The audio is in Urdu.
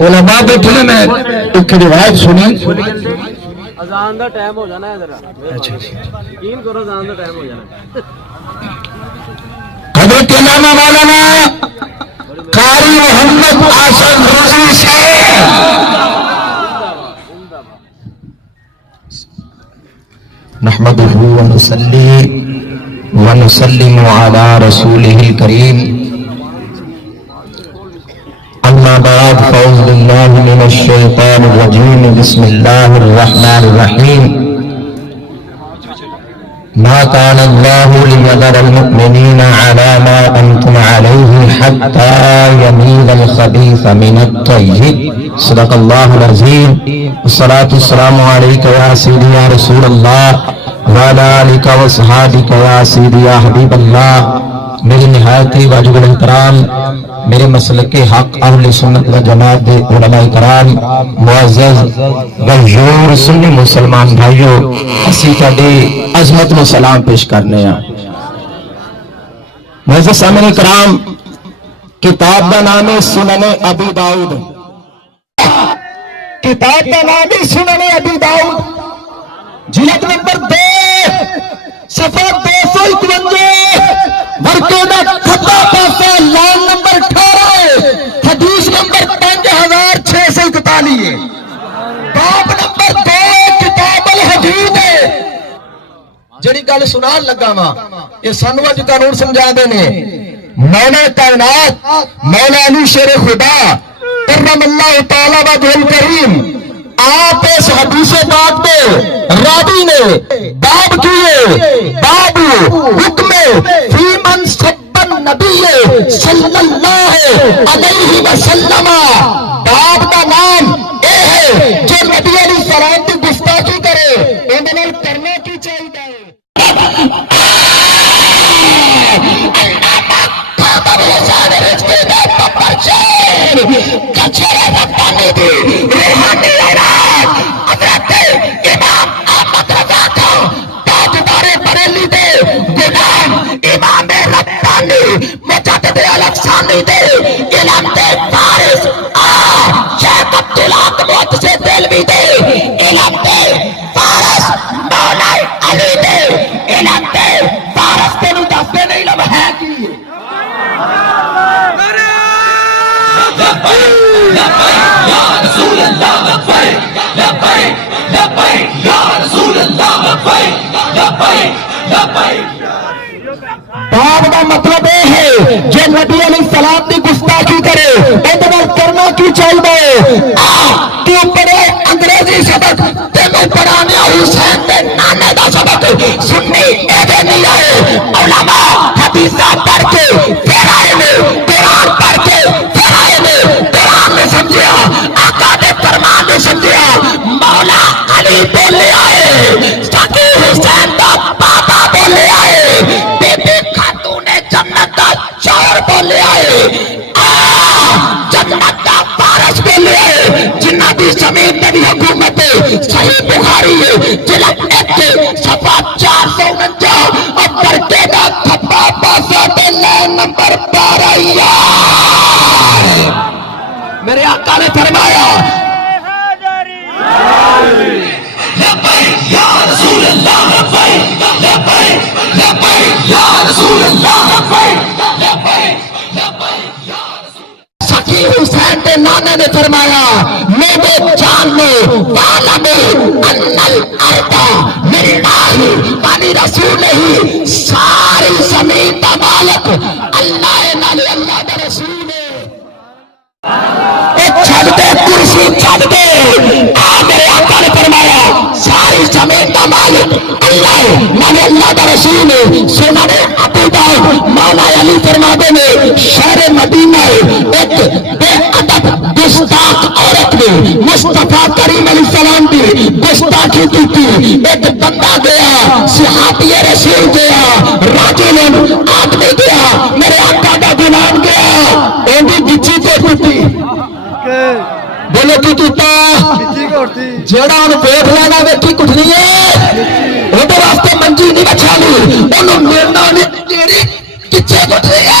علماء بیٹھے میں ایک روایت سنی اذان دا ٹائم ہو جانا ہے ذرا یقین کرو اذان دا ٹائم ہو جانا حضرت علامہ مولانا قاری محمد آصف روزی صاحب نحمده ونصلي ونسلم على رسوله الكريم اما بعد فاعوذ بالله من الشيطان الرجيم بسم الله الرحمن الرحيم ما كان الله ليذر المؤمنين على ما انتم عليه حتى يميز الخبيث من الطيب صدق الله العظيم والصلاة والسلام عليك يا سيدي يا رسول الله وعلى آلك وصحابك يا سيدي يا حبيب الله میری نہایتی واجب الاحترام میرے مسلک حق اہل سنت و جماعت دے علماء کرام معزز غیور سنی مسلمان بھائیو اسی تہاڈی عظمت نو سلام پیش کرنے ہیں معزز سامعین کرام کتاب دا نام ہے سنن ابی داؤد کتاب دا نام ہے سنن ابی داؤد جلد نمبر 2 صفحہ 251 ورقے دا کھبا پاسا لائن نمبر 18 حدیث نمبر 5641 باب نمبر 2 کتاب الحدید جڑی گل سنان لگا وا یہ سانو اج قانون سمجھا دے نے مولا کائنات مولا علی شیر خدا کرم اللہ تعالی وجہ الکریم آپ اس حدیث پاک پہ راوی نے باب کیے باب حکم فی من سب النبی صلی اللہ علیہ وسلم باب کا نام اے ہے جو نبی علیہ السلام کی گستاخی کرے انہوں کرنے کی چاہیے باب کا مطلب یہ ہے جو نبی علیہ السلام کی گستاخی کرے ادھر کرنا کی چاہیے تو پڑھے انگریزی سبق تینوں پڑھانے حسین کے نانے کا سبق سننی ایسے نہیں آئے علماء حدیثہ پڑھ کے پھر آئے میں قرآن پڑھ کے پھر آئے میں قرآن نے سمجھیا آقا نے فرمان نے سمجھیا مولا علی بولے آئے ساکی حسین کا پاپا بولے آئے جنت کا چور بولے آئے جنت کا فارس بولے آئے جنہ کی زمین میں بھی حکومت صحیح بخاری ہے جلد 1 صفحہ 449 اور پرکے کا کھپا پاسا تے لائن نمبر 12 میرے آقا نے فرمایا لبیک یا رسول اللہ لبیک لبیک لبیک یا رسول اللہ لبیک لبیک لبیک یا رسول سکی حسین کے نانے نے فرمایا میرے جان میں عالم ان الارض للہ پانی رسول ہی ساری زمین کا مالک اللہ نال اللہ کا رسول چھڑ دے کرسی چھڑ دے میرے آقا نے فرمایا ساری زمین کا مالک اللہ نال اللہ کا رسول سنن ابو داؤد مولا علی فرماتے نے شہر مدینہ ایک بے ادب گستاخ عورت نے مصطفیٰ کریم علیہ السلام کی گستاخی کی تھی ایک بندہ گیا صحابی رسول گیا راجل آدمی گیا میرے آقا کا غلام گیا ایندی گچی تے پٹی بولو کی کیتا جیڑا انہوں بیٹھ لینا بیٹھی کٹھنی ہے وہ واسطے منجی نہیں بچھا لی انہوں مرنا نے جیڑی کچھے کٹھنی ہے